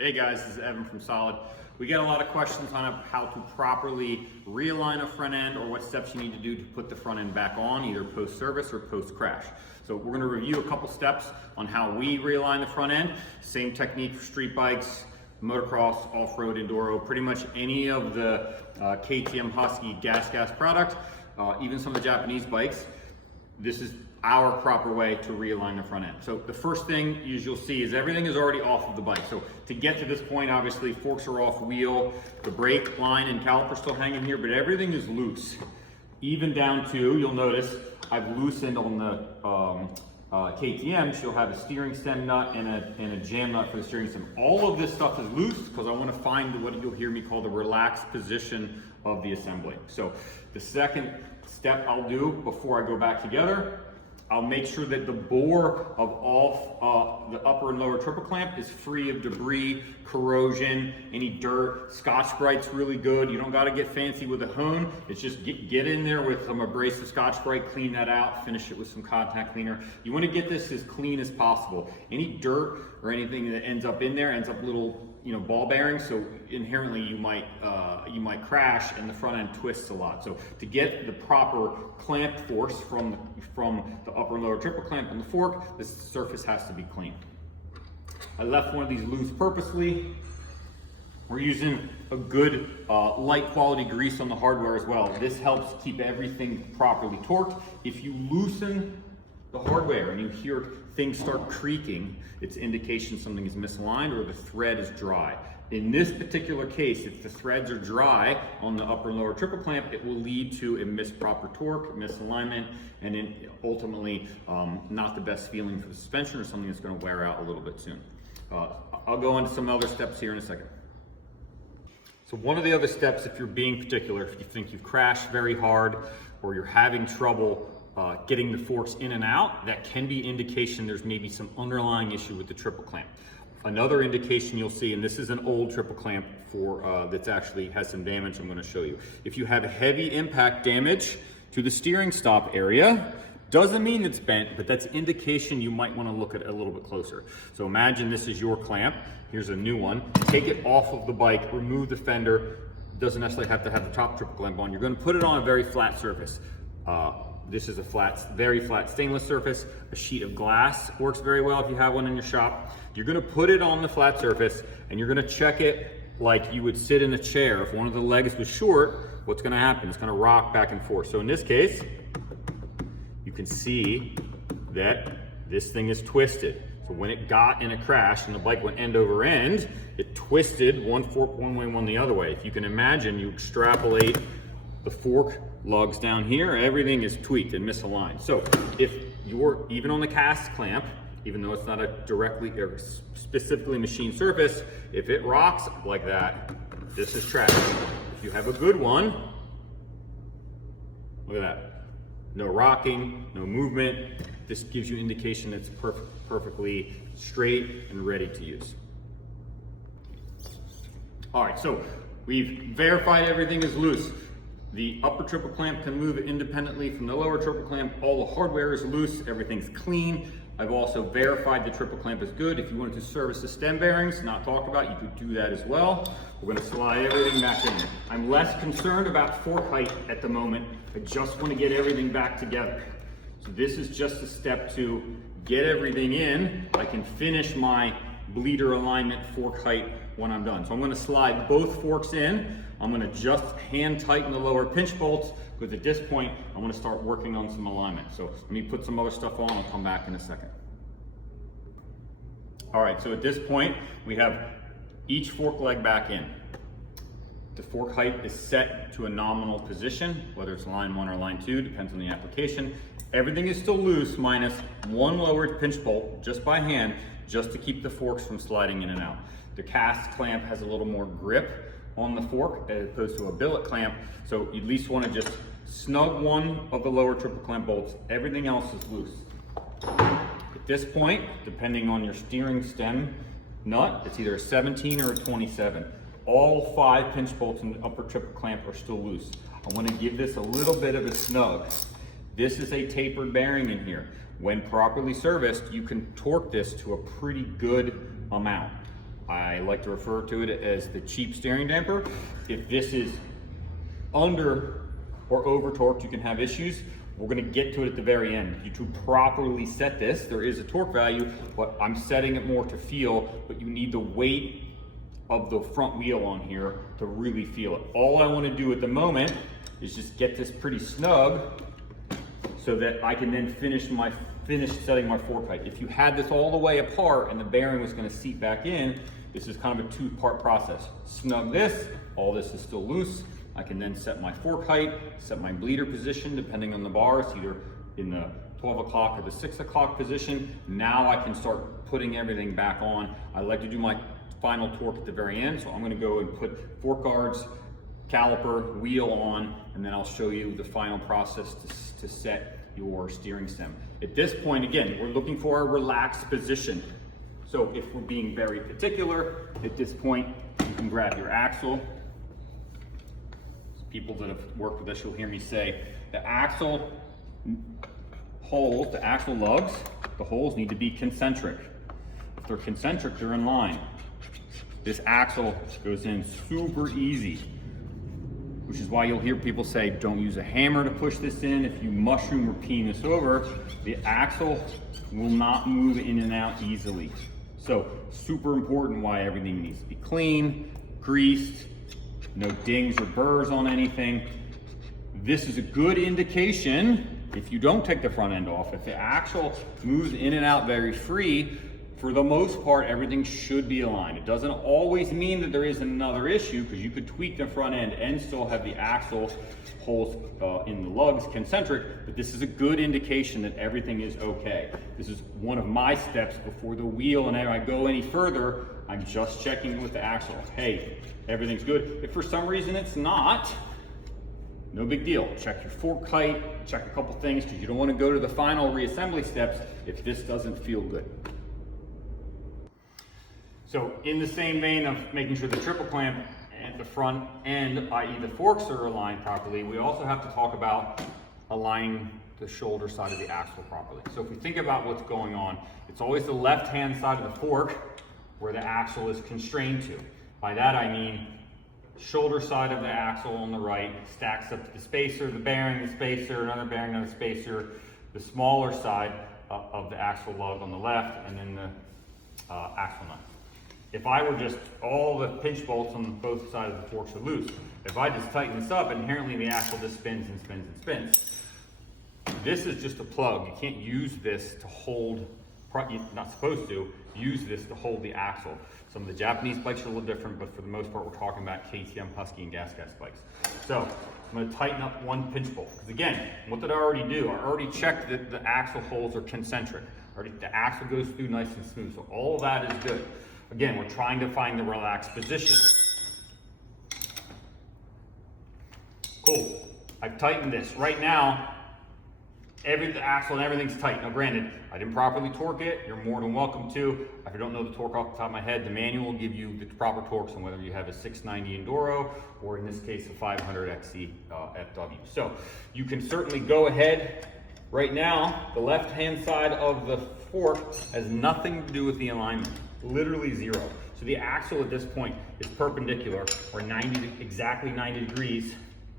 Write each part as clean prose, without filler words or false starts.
Hey guys, this is Evan from Solid. We get a lot of questions on how to properly realign a front end or what steps you need to do to put the front end back on, either post-service or post-crash. So we're going to review a couple steps on how we realign the front end. Same technique for street bikes, motocross, off-road, enduro, pretty much any of the KTM Husqvarna GasGas product, even some of the Japanese bikes. This is our proper way to realign the front end. So the first thing you'll see is everything is already off of the bike. So to get to this point, obviously forks are off, wheel, the brake line and caliper still hanging here, but everything is loose. Even down to, you'll notice, I've loosened on the KTM, she'll have a steering stem nut and a jam nut for the steering stem. All of this stuff is loose because I want to find what you'll hear me call the relaxed position of the assembly. So the second step I'll do before I go back together, I'll make sure that the bore of all the upper and lower triple clamp is free of debris, corrosion, any dirt. Scotch-Brite's really good. You don't got to get fancy with a hone. It's just get in there with some abrasive Scotch-Brite, clean that out, finish it with some contact cleaner. You want to get this as clean as possible. Any dirt or anything that ends up in there ends up little, ball bearings. So inherently you might crash and the front end twists a lot. So to get the proper clamp force from the upper and lower triple clamp on the fork, this surface has to be clean. I left one of these loose purposely. We're using a good light quality grease on the hardware as well. This helps keep everything properly torqued. If you loosen the hardware and you hear things start creaking, it's indication something is misaligned or the thread is dry. In this particular case, if the threads are dry on the upper and lower triple clamp, it will lead to a misproper torque, misalignment, and then ultimately not the best feeling for the suspension or something that's going to wear out a little bit soon. I'll go into some other steps here in a second. So one of the other steps, if you're being particular, if you think you've crashed very hard or you're having trouble getting the forks in and out, that can be indication there's maybe some underlying issue with the triple clamp. Another indication you'll see, and this is an old triple clamp that's actually has some damage I'm going to show you. If you have heavy impact damage to the steering stop area, doesn't mean it's bent, but that's indication you might want to look at it a little bit closer. So imagine this is your clamp. Here's a new one. Take it off of the bike, remove the fender. Doesn't necessarily have to have the top triple clamp on. You're going to put it on a very flat surface. This is a very flat stainless surface. A sheet of glass works very well if you have one in your shop. You're gonna put it on the flat surface and you're gonna check it like you would sit in a chair. If one of the legs was short, what's gonna happen? It's gonna rock back and forth. So in this case, you can see that this thing is twisted. So when it got in a crash and the bike went end over end, it twisted one fork one way, one the other way. If you can imagine, you extrapolate the fork lugs down here, everything is tweaked and misaligned. So if you're even on the cast clamp, even though it's not a directly or specifically machined surface, if it rocks like that, this is trash. If you have a good one, look at that. No rocking, no movement. This gives you indication it's perfectly straight and ready to use. All right, so we've verified everything is loose. The upper triple clamp can move independently from the lower triple clamp. All the hardware is loose, everything's clean. I've also verified the triple clamp is good. If you wanted to service the stem bearings, not talked about, you could do that as well. We're gonna slide everything back in. I'm less concerned about fork height at the moment. I just wanna get everything back together. So this is just a step to get everything in. I can finish my bleeder alignment fork height when I'm done. So I'm gonna slide both forks in. I'm gonna just hand tighten the lower pinch bolts because at this point, I'm gonna start working on some alignment. So let me put some other stuff on, I'll come back in a second. All right, so at this point, we have each fork leg back in. The fork height is set to a nominal position, whether it's line 1 or line 2, depends on the application. Everything is still loose minus one lowered pinch bolt just by hand, just to keep the forks from sliding in and out. The cast clamp has a little more grip on the fork as opposed to a billet clamp, so you at least want to just snug one of the lower triple clamp bolts. Everything else is loose. At this point, depending on your steering stem nut, it's either a 17 or a 27. All 5 pinch bolts in the upper triple clamp are still loose. I want to give this a little bit of a snug. This is a tapered bearing in here. When properly serviced, you can torque this to a pretty good amount. I like to refer to it as the cheap steering damper. If this is under or over torqued, you can have issues. We're gonna get to it at the very end. To properly set this, there is a torque value, but I'm setting it more to feel, but you need the weight of the front wheel on here to really feel it. All I wanna do at the moment is just get this pretty snug so that I can then finish setting my fork height. If you had this all the way apart and the bearing was gonna seat back in, this is kind of a two-part process. Snug this, all this is still loose. I can then set my fork height, set my bleeder position, depending on the bars, either in the 12 o'clock or the 6 o'clock position. Now I can start putting everything back on. I like to do my final torque at the very end, so I'm gonna go and put fork guards, caliper, wheel on, and then I'll show you the final process to set your steering stem. At this point, again, we're looking for a relaxed position. So if we're being very particular, at this point, you can grab your axle. People that have worked with this, you'll hear me say, the axle holes, the axle lugs, the holes need to be concentric. If they're concentric, they're in line. This axle goes in super easy, which is why you'll hear people say, don't use a hammer to push this in. If you mushroom or peen this over, the axle will not move in and out easily. So super important why everything needs to be clean, greased, no dings or burrs on anything. This is a good indication if you don't take the front end off. If the axle moves in and out very free, for the most part, everything should be aligned. It doesn't always mean that there is another issue, because you could tweak the front end and still have the axle holes in the lugs concentric, but this is a good indication that everything is okay. This is one of my steps before the wheel, and if I go any further, I'm just checking with the axle. Hey, everything's good. If for some reason it's not, no big deal. Check your fork height, check a couple things, because you don't want to go to the final reassembly steps if this doesn't feel good. So in the same vein of making sure the triple clamp and the front end, i.e. the forks, are aligned properly, we also have to talk about aligning the shoulder side of the axle properly. So if we think about what's going on, it's always the left-hand side of the fork where the axle is constrained to. By that I mean shoulder side of the axle on the right stacks up to the spacer, the bearing, the spacer, another bearing, another spacer, the smaller side of the axle lug on the left, and then the axle nut. If I were just, all the pinch bolts on both sides of the forks are loose. If I just tighten this up, inherently the axle just spins and spins and spins. This is just a plug. You can't use this to hold, you're not supposed to use this to hold the axle. Some of the Japanese bikes are a little different, but for the most part, we're talking about KTM, Husky, and GasGas bikes. So I'm gonna tighten up one pinch bolt. Because again, what did I already do? I already checked that the axle holes are concentric. The axle goes through nice and smooth, so all of that is good. Again, we're trying to find the relaxed position. Cool, I've tightened this. Right now, the axle and everything's tight. Now granted, I didn't properly torque it. You're more than welcome to. If you don't know the torque off the top of my head, the manual will give you the proper torques on whether you have a 690 Enduro or in this case a 500 XC FW. So you can certainly go ahead. Right now, the left-hand side of the fork has nothing to do with the alignment. Literally zero. So the axle at this point is perpendicular, or exactly 90 degrees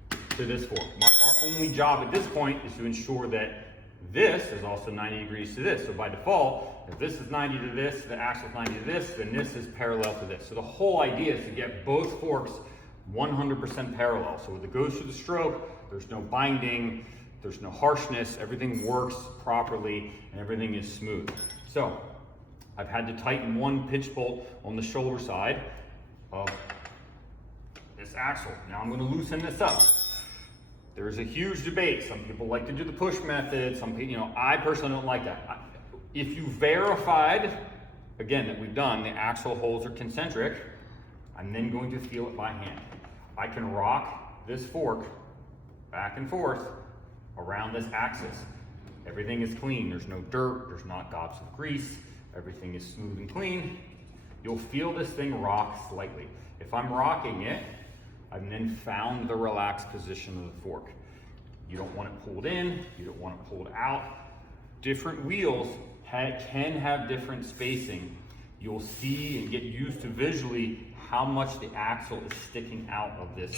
to this fork. Our only job at this point is to ensure that this is also 90 degrees to this. So by default, if this is 90 to this, the axle is 90 to this, then this is parallel to this. So the whole idea is to get both forks 100% parallel. So when it goes through the stroke, there's no binding, there's no harshness, everything works properly, and everything is smooth. So I've had to tighten one pinch bolt on the shoulder side of this axle. Now I'm going to loosen this up. There's a huge debate. Some people like to do the push method. Some people, I personally don't like that. If you verified, again, that we've done, the axle holes are concentric, I'm then going to feel it by hand. I can rock this fork back and forth around this axis. Everything is clean. There's no dirt. There's not gobs of grease. Everything is smooth and clean. You'll feel this thing rock slightly. If I'm rocking it, I've then found the relaxed position of the fork. You don't want it pulled in, you don't want it pulled out. Different wheels can have different spacing you'll see and get used to visually how much the axle is sticking out of this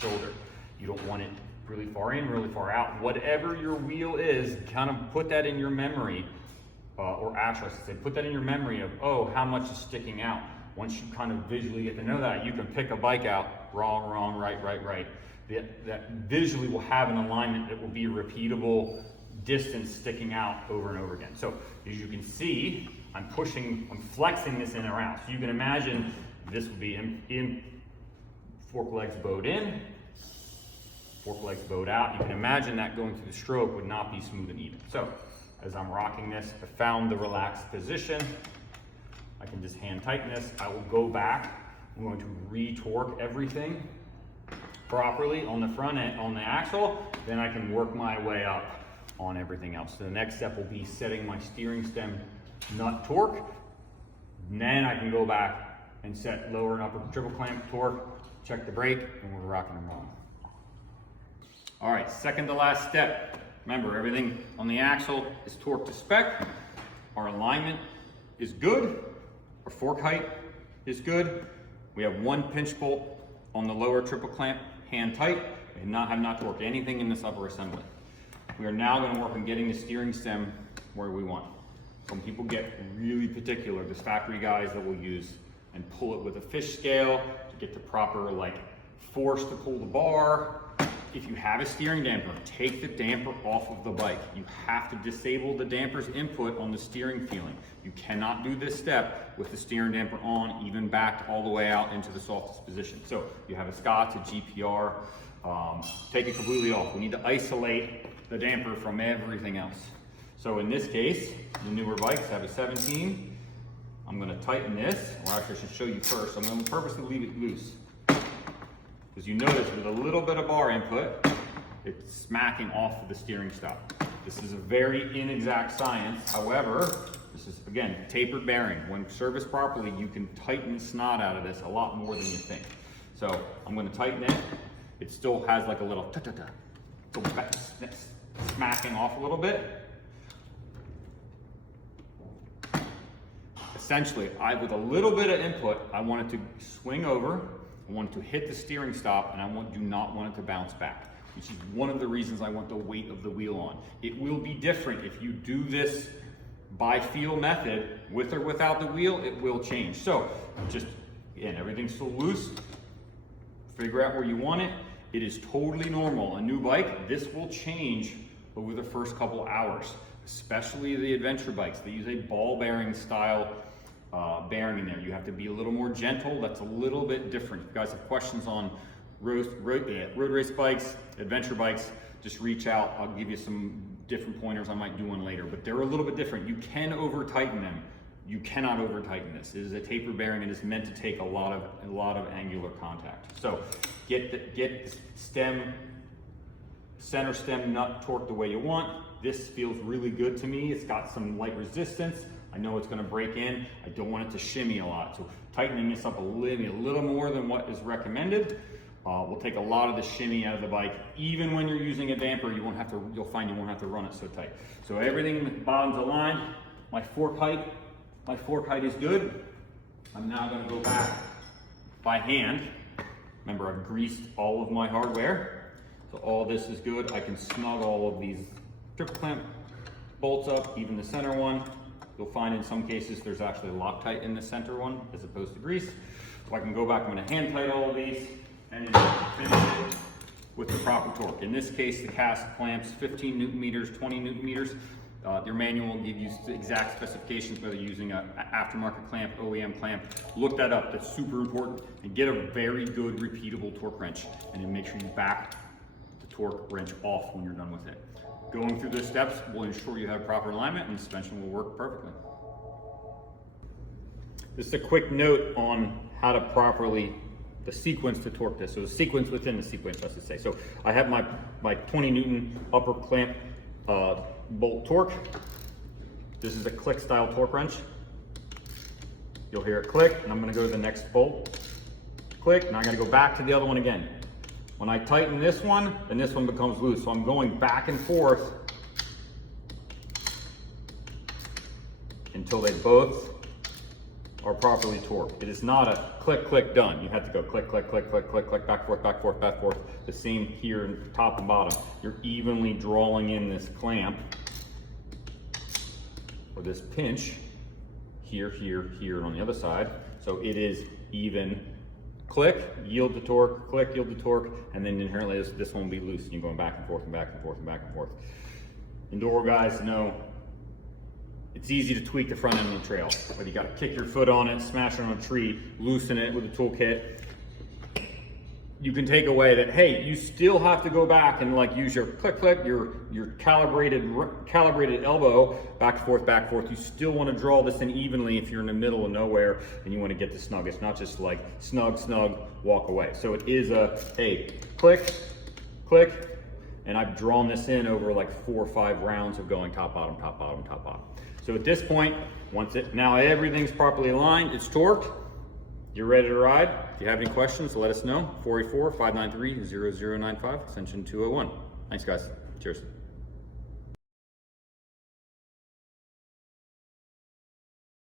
shoulder. You don't want it really far in, really far out. Whatever your wheel is, kind of put that in your memory, or actually I should say, put that in your memory of, oh, how much is sticking out. Once you kind of visually get to know that, you can pick a bike out, wrong, wrong, right, right, right. That visually will have an alignment that will be a repeatable distance sticking out over and over again. So as you can see, I'm flexing this in or out. So you can imagine this would be in fork legs bowed in, fork legs bowed out. You can imagine that going through the stroke would not be smooth and even. So as I'm rocking this, I found the relaxed position. I can just hand tighten this. I will go back. I'm going to re-torque everything properly on the front end, on the axle. Then I can work my way up on everything else. So the next step will be setting my steering stem nut torque. And then I can go back and set lower and upper triple clamp torque, check the brake, and we're rocking and rolling. All right, second to last step. Remember, everything on the axle is torque to spec. Our alignment is good. Our fork height is good. We have one pinch bolt on the lower triple clamp, hand tight. We have not torqued anything in this upper assembly. We are now going to work on getting the steering stem where we want. Some people get really particular, there's factory guys that will use and pull it with a fish scale to get the proper force to pull the bar. If you have a steering damper, take the damper off of the bike. You have to disable the damper's input on the steering feeling. You cannot do this step with the steering damper on, even backed all the way out into the softest position. So you have a Scott's, a GPR, take it completely off. We need to isolate the damper from everything else. So in this case, the newer bikes have a 17. I'm going to tighten this, or actually I should show you first. I'm going to purposely leave it loose. Because you notice with a little bit of bar input, it's smacking off of the steering stop. This is a very inexact science. However, this is, again, tapered bearing. When serviced properly, you can tighten the snot out of this a lot more than you think. So I'm going to tighten it. It still has like a little ta-ta-ta. Goes back, smacking off a little bit. Essentially, with a little bit of input, I want it to swing over, I want it to hit the steering stop, and I do not want it to bounce back, which is one of the reasons I want the weight of the wheel on. It will be different if you do this by feel method, with or without the wheel, it will change. So, just, again, everything's still loose, figure out where you want it. It is totally normal. A new bike, this will change over the first couple hours, especially the adventure bikes. They use a ball bearing style bearing in there. You have to be a little more gentle. That's a little bit different. If you guys have questions on road race bikes, adventure bikes, just reach out. I'll give you some different pointers. I might do one later, but they're a little bit different. You can over tighten them. You cannot over tighten this. It is a taper bearing. It is meant to take a lot of angular contact. So get the stem, center stem nut torqued the way you want. This feels really good to me. It's got some light resistance. I know it's going to break in. I don't want it to shimmy a lot. So tightening this up a little more than what is recommended will take a lot of the shimmy out of the bike. Even when you're using a damper, you'll find you won't have to run it so tight. So everything with the bottom's aligned. My fork height is good. I'm now going to go back by hand. Remember, I've greased all of my hardware. So all this is good. I can snug all of these triple clamp bolts up, even the center one. You'll find in some cases there's actually Loctite in the center one as opposed to grease. So I can go back, I'm going to hand tight all of these and then finish it with the proper torque. In this case, the cast clamps 15 Newton meters, 20 Newton meters. Your manual will give you the exact specifications, whether you're using an aftermarket clamp, OEM clamp. Look that up, that's super important. And get a very good repeatable torque wrench. And then make sure you back the torque wrench off when you're done with it. Going through those steps will ensure you have proper alignment and the suspension will work perfectly. Just a quick note on how to properly, the sequence to torque this. So the sequence within the sequence, I should say. So I have my 20 Newton upper clamp bolt torque. This is a click style torque wrench. You'll hear it click, and I'm gonna go to the next bolt. Click, and I gotta go back to the other one again. When I tighten this one, then this one becomes loose. So I'm going back and forth until they both are properly torqued. It is not a click, click, done. You have to go click, click, click, click, click, click, back, forth, back, forth, back, forth. The same here, top and bottom. You're evenly drawing in this clamp, or this pinch, here, here, here, and on the other side. So it is even click, yield to torque, click, yield to torque, and then inherently this one will be loose, and you're going back and forth and back and forth and back and forth. Enduro guys know it's easy to tweak the front end of the trail, but you got to kick your foot on it, smash it on a tree, loosen it with a toolkit. You can take away that, hey, you still have to go back and like use your click, click, your calibrated elbow, back and forth, back and forth. You still want to draw this in evenly if you're in the middle of nowhere and you want to get this snug. It's not just like snug, snug, walk away. So it is a, hey, click, click, and I've drawn this in over like 4 or 5 rounds of going top, bottom, top, bottom, top, bottom. So at this point, now everything's properly aligned, it's torqued, you're ready to ride. If you have any questions, let us know. 484-593-0095, extension 201. Thanks guys, cheers.